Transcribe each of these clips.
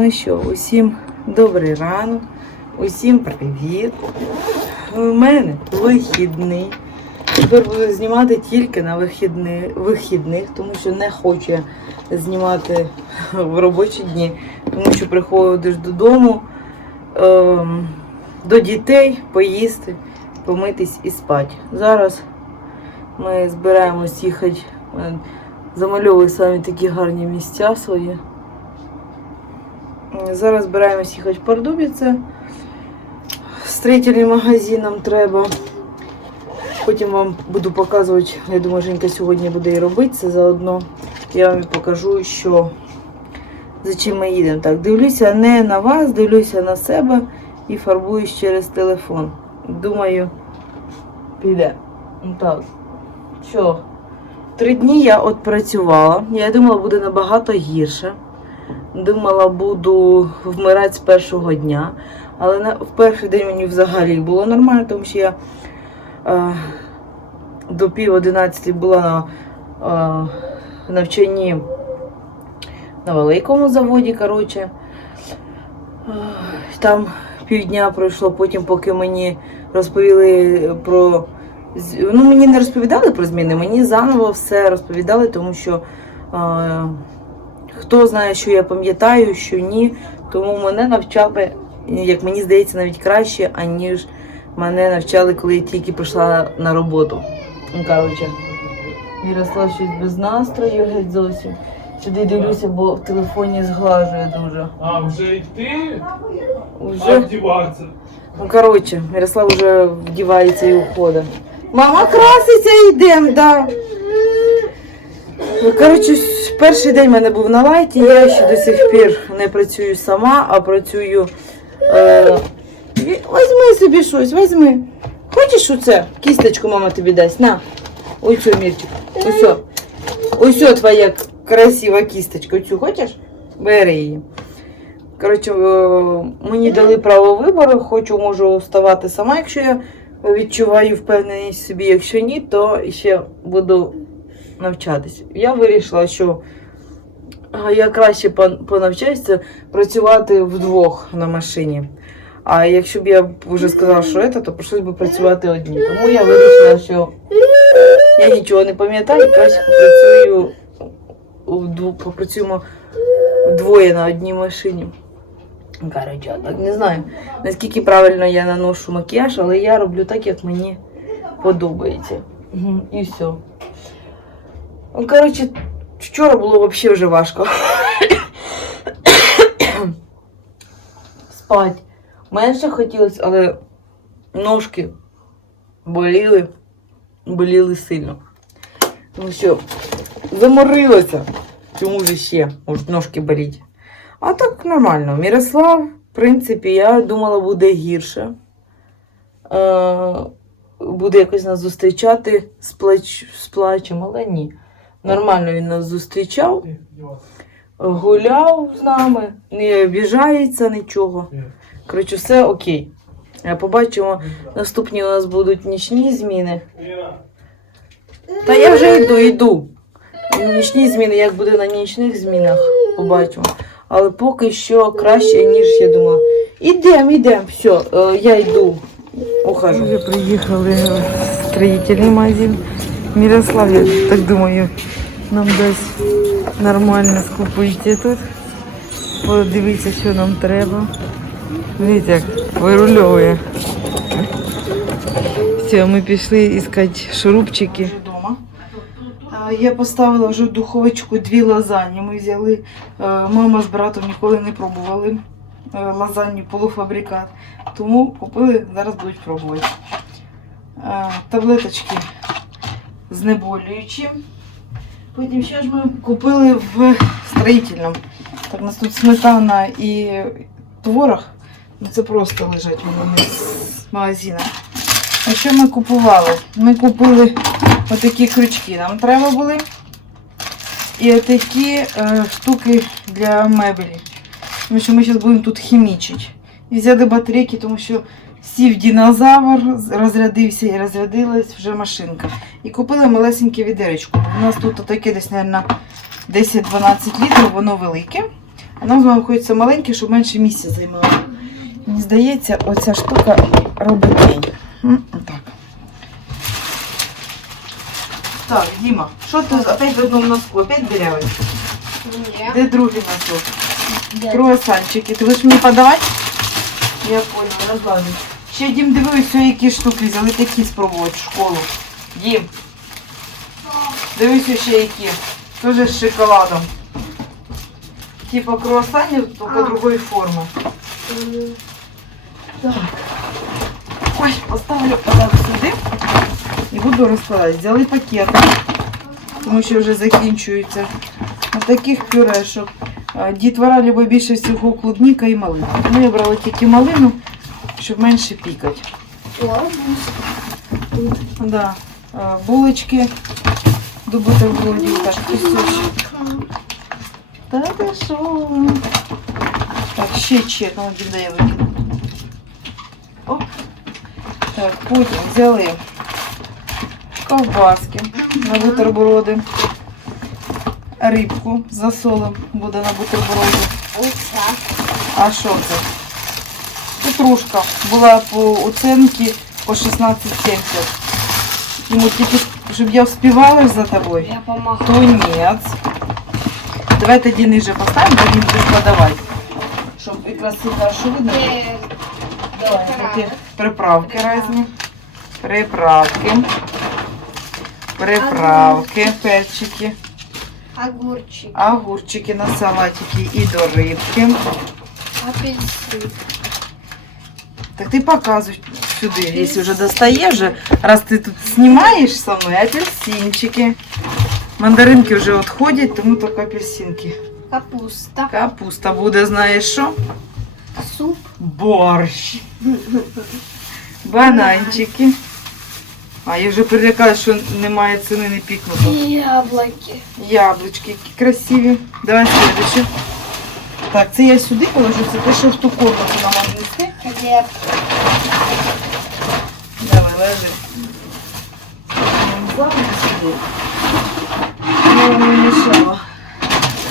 Ну що, усім добрий ранок, усім привіт. У мене вихідний. Тепер буду знімати тільки на вихідни, вихідних, тому що не хочу знімати в робочі дні, тому що приходиш додому ем, до дітей поїсти, помитись і спати. Зараз ми збираємось їхати. Е, Замальовую самі такі гарні місця свої. Зараз збираємось їхати в Пардубіце. Строїтельний магазин нам треба. Потім вам буду показувати, я думаю, Женька сьогодні буде і робити це заодно. Я вам покажу, що за чим ми їдемо. Так, дивлюся не на вас, дивлюся на себе і фарбуюсь через телефон. Думаю, піде. Ну Так. Що? Три дні я от працювала. Я думала, буде набагато гірше. Думала, буду вмирати з першого дня. Але в перший день мені взагалі було нормально, тому що я е, до пів одинадцяти була на е, навчанні на великому заводі. Коротше. Е, Там півдня пройшло, потім, поки мені розповіли про. Ну, мені не розповідали про зміни, мені заново все розповідали, тому що. Е, Хто знає, що я пам'ятаю, що ні. Тому мене навчали, як мені здається, навіть краще, аніж мене навчали, коли я тільки прийшла на роботу. Ну, коротше, Ярослав щось без настрою геть зовсім. Сюди дивлюся, бо в телефоні зглажує дуже. А, вже йти? Уже, Одіватися. ну, коротше, Ярослав вже вдівається і уходить. Мама краситься, йдемо, да. Ну, коротше, перший день в мене був на лайті, я ще до сих пір не працюю сама, а працюю. Е, возьми собі щось, возьми. Хочеш оце? Кісточку мама тобі дасть. На. Ось Мірчик. Ось. Ось твоя красива кісточка. Оцю хочеш? Бери її. Коротше, е, мені дали право вибору, хочу, можу вставати сама, якщо я відчуваю впевненість собі. Якщо ні, то ще буду навчатись. Я вирішила, що я краще пон- понавчаюся працювати вдвох на машині. А якщо б я вже сказала, що це, то прийшлось би працювати одні. Тому я вирішила, що я нічого не пам'ятаю, краще попрацюю попрацюємо вдвоє на одній машині. Коротше, так не знаю, наскільки правильно я наношу макіяж, але я роблю так, як мені подобається. І все. Ну, коротше, вчора було взагалі вже важко. Спать. Менше хотілося, але ножки боліли, боліли сильно. Ну що, заморилася. Чому ж ще можуть ножки боліти? А так нормально. Мірослав, в принципі, я думала, буде гірше. Е, буде якось нас зустрічати з, плач... з плачем, але ні. Нормально він нас зустрічав, гуляв з нами, не обіжається нічого. Коротше, все окей. Побачимо, наступні у нас будуть нічні зміни. Та я вже йду, йду. Нічні зміни, як буде на нічних змінах, побачимо. Але поки що краще, ніж я думала. Ідемо, ідемо, все, я йду. Ухожу. Вже приїхали в строїтельний магазин. Мирослав, я так думаю, нам дасть нормально скупити тут. Подивіться, що нам треба. Дивіться, як вирульовує. Все, ми пішли іскати шурупчики. Я поставила вже в духовочку дві лазані. Ми взяли, е, мама з братом ніколи не пробували е, лазанью полуфабрикат. Тому купили, зараз будуть пробувати. Е, Таблеточки знеболюючі. Потім ще ж ми купили в строїтельному. Так, у нас тут сметана і творог. Ну, Це просто лежать вони з магазину. А що ми купували? Ми купили отакі крючки. Нам треба були. І отакі е, штуки для мебелі. Тому що ми зараз будемо тут хімічити. І взяли батарейки, тому що сів динозавр, розрядився і розрядилась вже машинка. І купили малесеньке відеречко. У нас тут таке десь, мабуть, 10-12 літрів, воно велике. А нам з вами хочеться маленьке, щоб менше місця займало. Мені здається, оця штука робить день. М, Отак. Так, Діма, що ти опять в одному носку? Опять дырявий? Ні. Де другий носок? Круасанчики. Ти будеш мені подавати? Я поняла, розладу. Ще Дім дивився, які штуки взяли такі спробувати в школу. Дім. Дивися ще які. Теж з шоколадом. Типа круасанів, тільки другої форми. Так. Ой, поставлю отак сюди і буду розкладати. Взяли пакети, тому що вже закінчуються. Ось таких пюрешок. Дітвора любить більше всього клубніка і малина. Тому я брала тільки малину, щоб менше пікати. Да. Булочки до бутербродів. Так, кусочок. Та ти що? Так, ще де я викину. Оп. Так, потім взяли ковбаски на бутерброди. Рибку з засолом буде на бутерброди. Оце. А що це? Петрушка була по оценці по 16,70. Йому тільки, щоб я вспівала за тобою, Я помахаю. то ні. Давай тоді ниже поставимо, будемо будеш подавати. Щоб якраз все хорошо видно. Давай, такі приправки різні. Приправки. Приправки, перчики, Огурчик. огурчики на салатики і до рибки. Апельсин. Так ти показуй сюди, якщо вже достаєш, вже, раз ти тут знімаєш со мною, апельсинчики. Мандаринки вже відходять, тому тільки апельсинки. Капуста. Капуста буде, знаєш що? Суп. Борщ. Бананчики. А я вже прилякаю, що немає ціни не пікнуто. Яблоки. Яблучки які красиві. Давай следующее. Так, це я сюди положу, це те, що в ту комнату нам віднести. Хлеб. Давай, ложи. Ладно, сюди. Ну, не мішало.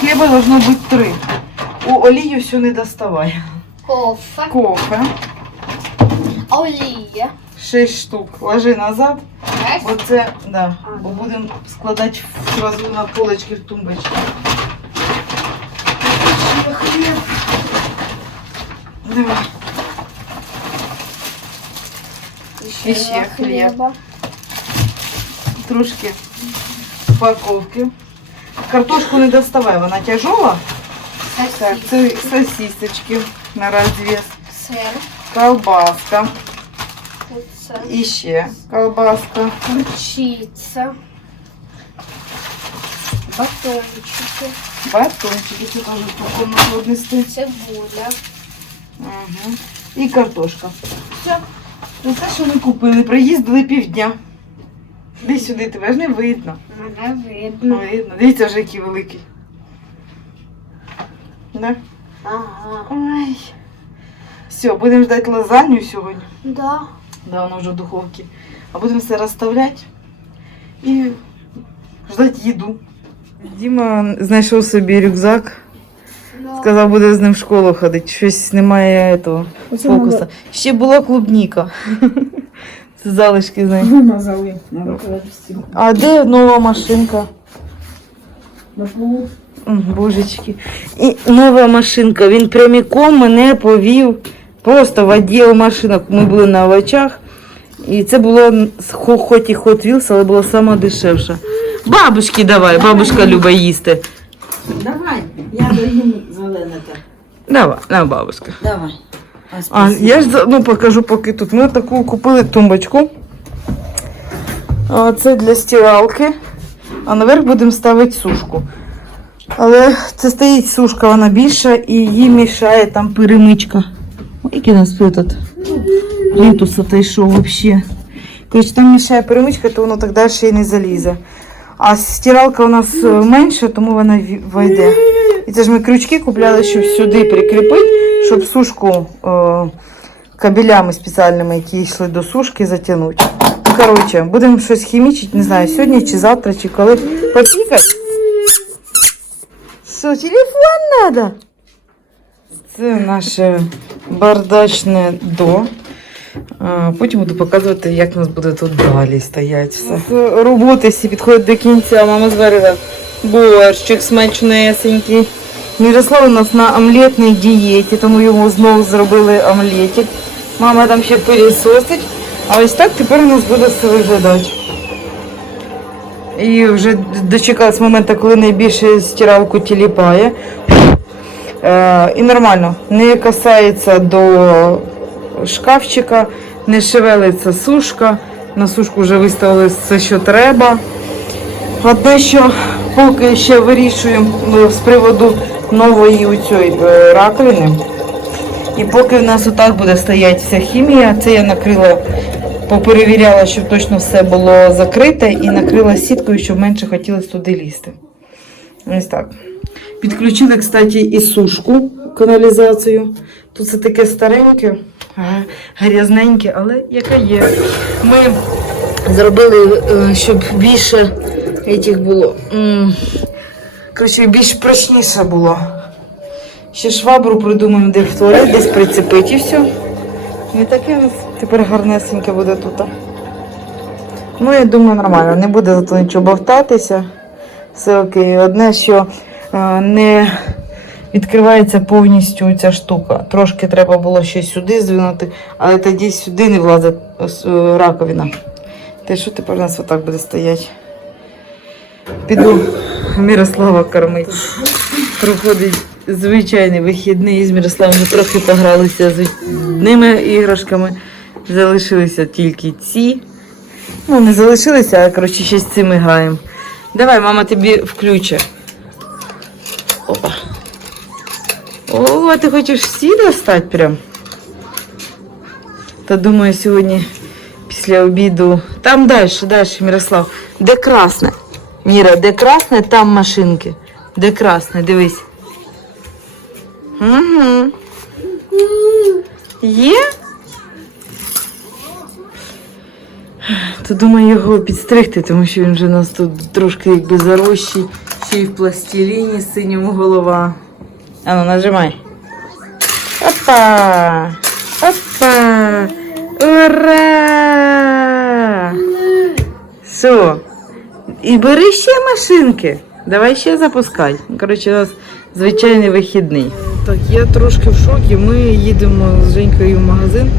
Хліба должно бути три. У олію все не доставай. Кофе. Кофе. Олія. Шесть штук. Ложи назад. Раз. Оце, да. Ага. Бо будемо складати одразу на полочки в тумбочки. Ще хліб. Давай. І ще хліб. хліба. Трошки упаковки. Картошку не доставай, вона тяжела. Так, це сосисочки на розвес. Сир. Колбаска. Це І ще колбаска. горчиця. Батончики. Батончики, це теж по комнату віднести. Цибуля. Угу. І картошка. Все. Це що ми купили. Приїздили півдня. Іди сюди, тебе ж не видно. Мене видно. Видно. Дивіться вже який великий. Да? Ага. Ой. Все, будемо ждати лазанью сьогодні. Да. Да, вона вже в духовці. А будемо все розставляти і ждати їду. Діма знайшов собі рюкзак. Сказав, буде з ним в школу ходити. Щось немає того фокуса. Ще була клубніка. Це залишки з неї. Рукавичці. А де нова машинка? На полу. М, Божечки. І нова машинка. Він прямиком мене повів просто в відділ машинок. Ми були на овочах. І це було з хо- хоч і Hot Wheels, але було дешевше. Бабушки давай, бабушка любить їсти. Давай, я доїм зелене так. Давай, на бабушка. Давай. А, я ж ну, покажу поки тут. Ми таку купили тумбочку. А, це для стиралки. А наверх будемо ставити сушку. Але це стоїть сушка, вона більша і їй мішає там перемичка. Ой, який у нас тут літус отойшов взагалі. Коротше, там мішає перемичка, то воно так далі і не залізе. А стиралка у нас е, менша, тому вона вийде. І це ж ми крючки купляли, щоб сюди прикріпити, щоб сушку е, кабелями спеціальними, які йшли до сушки, затягнути. Ну, коротше, будемо щось хімічити, не знаю, сьогодні чи завтра, чи коли. Попікати. Що, телефон треба? Це наше бардачне до. Потім буду показувати, як у нас буде тут далі стоять все. Роботи всі підходять до кінця. Мама зварила борщик смачнесенький. Мирослав у нас на омлетній дієті, тому йому знову зробили омлетик. Мама там ще пилісосить. А ось так тепер у нас буде все виглядати. І вже дочекалась моменту, коли найбільше стиралку тіліпає. Е, і нормально. Не касається до шкафчика, не шевелиться сушка. На сушку вже виставили все, що треба. Одне, що поки ще вирішуємо е, з приводу нової цієї, е, раковини. І поки в нас отак буде стояти вся хімія, це я накрила, поперевіряла, щоб точно все було закрите, і накрила сіткою, щоб менше хотілося туди лізти. Ось так. Підключили, кстати, і сушку каналізацію. Тут це таке стареньке, грязненьке, але яке є. Ми зробили, е, щоб більше этих було. Коротше, більш прочніше було. Ще швабру придумаємо, де в туалет, десь прицепити і все. І таке тепер гарнесеньке буде тут. Ну, я думаю, нормально. Не буде зато нічого бовтатися. Все окей. Одне, що е, не відкривається повністю ця штука. Трошки треба було ще сюди здвинути, але тоді сюди не влазить е, раковина. Те, що тепер у нас отак буде стояти. Піду Мирослава кормити. Проходить звичайний вихідний з Мирославом вже трохи погралися з одними іграшками. Залишилися тільки ці. Ну, не залишилися, а коротше ще з цими граємо. Давай, мама тобі включе. Опа. О, а ти хочеш всі достати прям? Та думаю, сьогодні після обіду. Там далі, далі, Мирослав. Де красне? Міра, де красне, там машинки. Де красне, дивись. Угу. Є? То думаю його підстригти, тому що він вже у нас тут трошки якби зарощий, ще й в пластиліні синьому голова. Ану, нажимай. Опа! Опа! Ура! Все. І бери ще машинки. Давай ще запускай. Коротше, у нас звичайний вихідний. Так, я трошки в шокі. Ми їдемо з Женькою в магазин,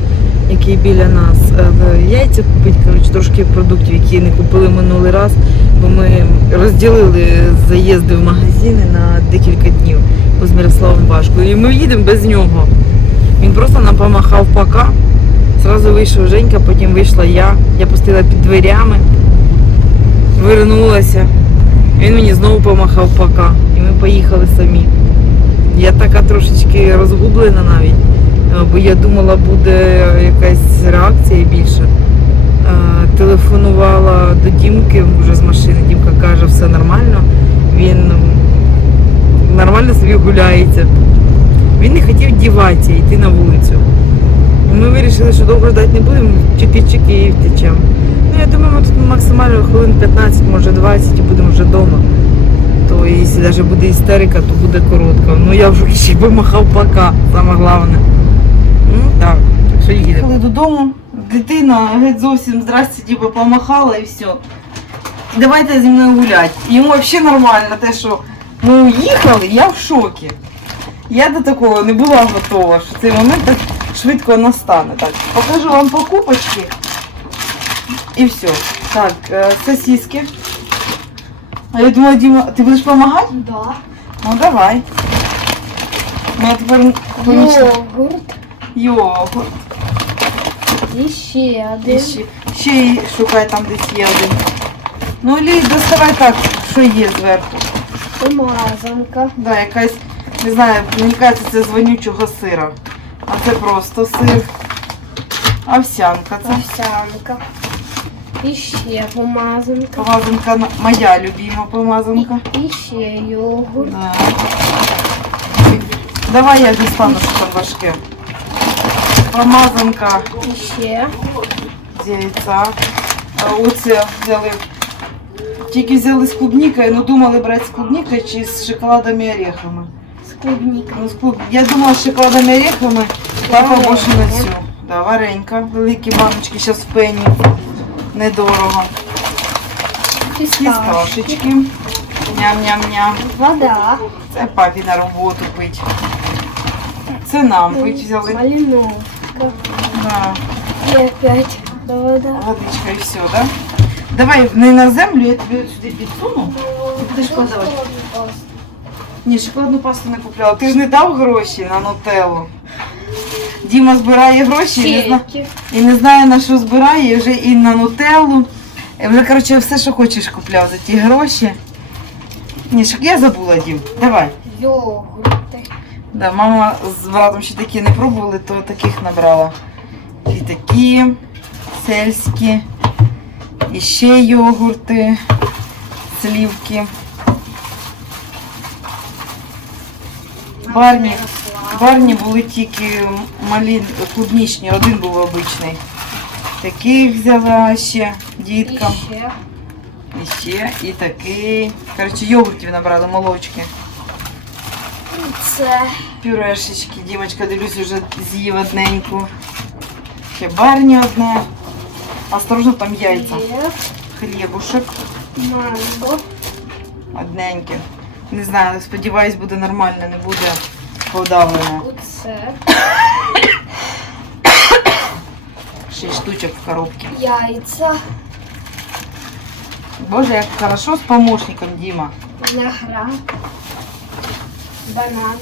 який біля нас. Е, Яйця купити, коротше, трошки продуктів, які не купили минулий раз, бо ми розділили заїзди в магазини на декілька днів, бо з Мирославом важко. І ми їдемо без нього. Він просто нам помахав пока. Зразу вийшов Женька, потім вийшла я. Я постояла під дверями, вернулася. Він мені знову помахав пока. І ми поїхали самі. Я така трошечки розгублена навіть, бо я думала, буде якась реакція більше. Е, Телефонувала до Дімки вже з машини. Дімка каже, все нормально. Він нормально собі гуляється. Він не хотів діватися, йти на вулицю. Ми вирішили, що довго ждати не будемо, чики-чики і втечемо. Ну, я думаю, ми тут максимально хвилин 15, може 20 і будемо вже вдома. То якщо навіть буде істерика, то буде коротко. Ну я вже ще вимахав пока, саме головне. Ну так, так що їдемо. Коли додому, дитина геть зовсім здрасте, типу, помахала і все. Давайте зі мною гуляти. Йому взагалі нормально те, що ми уїхали, я в шокі. Я до такого не була готова, що цей момент так швидко настане. Так, покажу вам покупочки. І все. Так, е, сосиски. А я думала, Діма, ти будеш допомагати? Да. Ну давай. Ну, я тепер. Йогурт. Йогурт. І ще І ще, ще й шукай там десь є один. Ну, Лі, доставай так, що є зверху. Помазанка. Да, якась, не знаю, мені кажеться, це з вонючого сира. А це просто сир. Овсянка. Це Овсянка. І ще помазанка. помазанка моя любима помазанка. І ще йогурт. Да. Давай я дістану, що там важке. Помазанка ще. з яйця. Оце взяли. Тільки взяли з клубнікою, але думали брати з клубнікою чи з шоколадом і орехами. З клубника. Ну, з клуб- Я думала, з шоколадними орехами папа більше на цю. Да, варенька, великі баночки, зараз в пені. Недорого. Фісташечки. Ням-ням-ням. Вода. Це папі на роботу пить. Це нам пить взяли. Малиновка. Да. И опять вода. Водичка і все, да? Давай не на землю, я от сюди підсуну. Ти будеш подавати. Ні, шоколадну пасту не купляла. Ти ж не дав гроші на нутеллу. Діма збирає гроші і не, зна... І не знає на що збирає, і вже і на нутеллу. І вже, коротше, все, що хочеш купляв за ті гроші. Ні, шок... я забула, Дім. Давай. Йогурты. Да, мама з братом ще такі не пробували, то таких набрала. І такі сельські, і ще йогурти, слівки. Барні, барні були тільки малі клубнічні, один був обичний. Таких взяла ще діткам. Еще. І ще, і такий. Коротше, йогуртів набрали, молочки. Це. Пюрешечки, Дімочка, дивлюсь, вже з'їв одненьку. Ще барні одне. Осторожно, там яйця. Хлеб. Хлібушек Манго. одненьке. Не знаю, але сподіваюсь, буде нормально, не буде подавлено. Оце. Шість штучок в коробці. Яйца. Боже, як хорошо з помощником, Діма. Виноград. Бананы.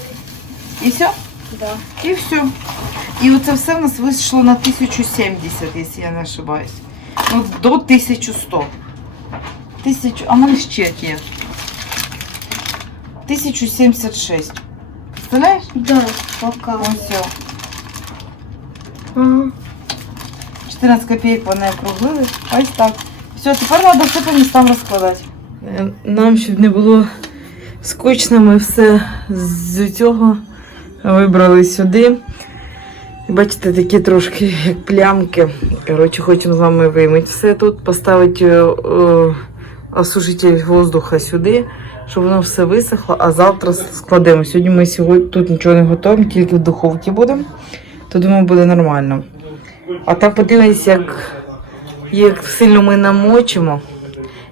І все? Да. І все. І оце все в нас вийшло на 1070, якщо я не ошибаюсь. Ну, до 1100. Тисячу, а в мене є. 1076. Представляєш? Да. Пока. Ось все. Ага. 14 копійок вони округлили. Ось так. Все, тепер треба все по містам розкладати. Нам, щоб не було скучно, ми все з цього вибрали сюди. Бачите, такі трошки як плямки. Коротше, хочемо з вами вимити все тут, поставити е, осушитель воздуха сюди, щоб воно все висохло, а завтра складемо. Сьогодні ми сьогодні тут нічого не готуємо, тільки в духовці будемо. То думаю, буде нормально. А так подивимось, як, як сильно ми намочимо.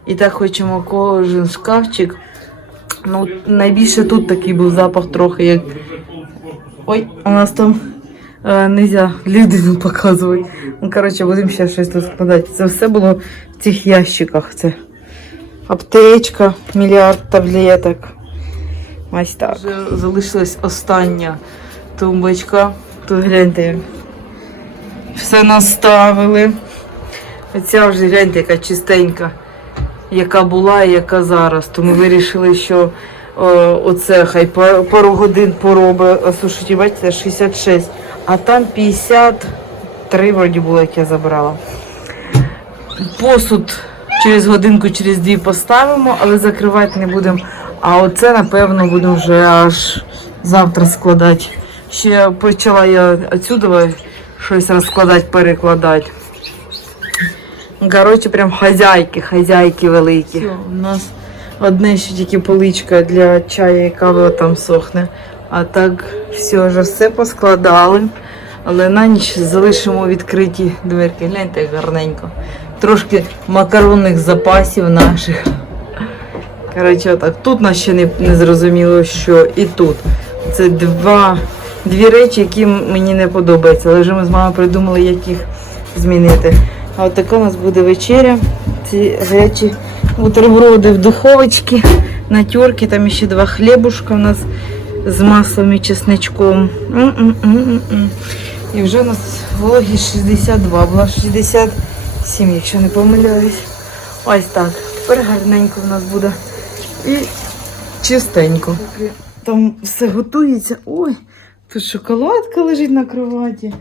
І так хочемо кожен шкафчик. Ну, найбільше тут такий був запах трохи, як. Ой, у нас там е, нельзя людину показувати. Ну, коротше, будемо ще щось тут складати. Це все було в цих ящиках. Це аптечка, мільярд таблеток. Ось так. Вже залишилась остання тумбочка. Тут гляньте. Все наставили. Оця вже гляньте, яка чистенька, яка була і яка зараз. То ми вирішили, що о, оце хай пару годин поробить. Слушайте, бачите, 66, а там 53 вроді було, як я забрала. Посуд через годинку, через дві поставимо, але закривати не будемо. А оце, напевно, будемо вже аж завтра складати. Ще почала я отсюди щось розкладати, перекладати. Коротше, прям хазяйки, хазяйки великі. Все, у нас одне ще тільки поличка для чаю і кави там сохне. А так все вже все поскладали. Але на ніч залишимо відкриті дверки. Гляньте, як гарненько. Трошки макаронних запасів наших. Коротше, так. Тут нас ще не, не зрозуміло, що і тут. Це два, дві речі, які мені не подобаються. Але вже ми з мамою придумали, як їх змінити. А от така у нас буде вечеря. Ці гарячі бутерброди в духовочці, на терці, там ще два хлібушка у нас з маслом і чесничком. І вже у нас вологість 62, була 67, якщо не помиляюсь. Ось так. Тепер гарненько в нас буде. І чистенько. Там все готується. Ой, тут шоколадка лежить на кроваті.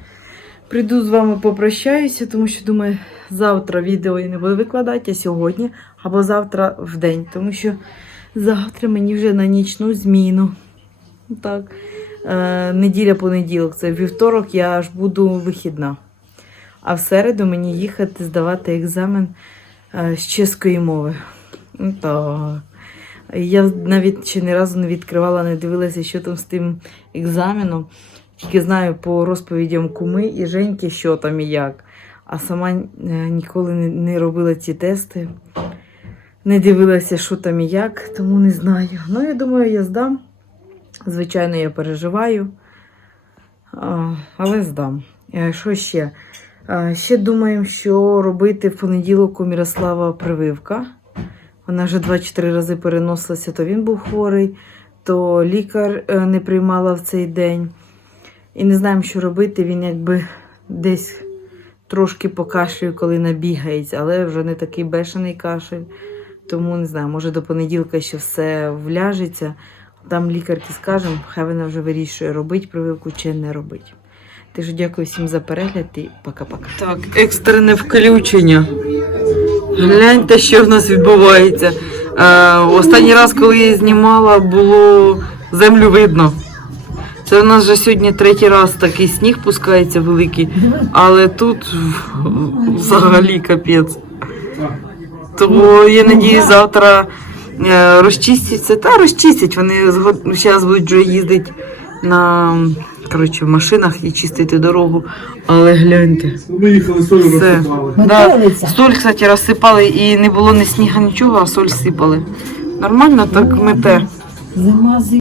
Прийду з вами попрощаюся, тому що думаю, завтра відео я не буду викладати, а сьогодні або завтра в день, тому що завтра мені вже на нічну зміну. Так. Е, неділя понеділок, це вівторок, я аж буду вихідна. А в середу мені їхати здавати екзамен е, з чеської мови. Ну, Так. Я навіть ще ні разу не відкривала, не дивилася, що там з тим екзаменом. Тільки знаю по розповідям куми і Женьки, що там і як. А сама е, ніколи не, робила ці тести, не дивилася, що там і як, тому не знаю. Ну, я думаю, я здам. Звичайно, я переживаю, але здам. Е, Що ще? Ще думаємо, що робити в понеділок у Мірослава прививка. Вона вже 2-4 рази переносилася, то він був хворий, то лікар е, не приймала в цей день. І не знаємо, що робити. Він якби десь трошки покашлює, коли набігається, але вже не такий бешений кашель. Тому не знаю, може до понеділка ще все вляжеться. Там лікарки скажемо, хай вона вже вирішує, робить прививку чи не робить. Тож дякую всім за перегляд і пока-пока. Так, екстрене включення. Гляньте, що в нас відбувається. Е, останній раз, коли я знімала, було землю видно. Це у нас вже сьогодні третій раз такий сніг пускається великий, але тут взагалі капець. Тому я надіюсь, завтра е, розчистяться. Та розчистять. Вони зараз будуть вже їздити на коротше, в машинах і чистити дорогу. Але гляньте. Ми їхали соль розсипали. Да. Соль, кстати, розсипали і не було ні сніга, нічого, а соль сипали. Нормально так мете.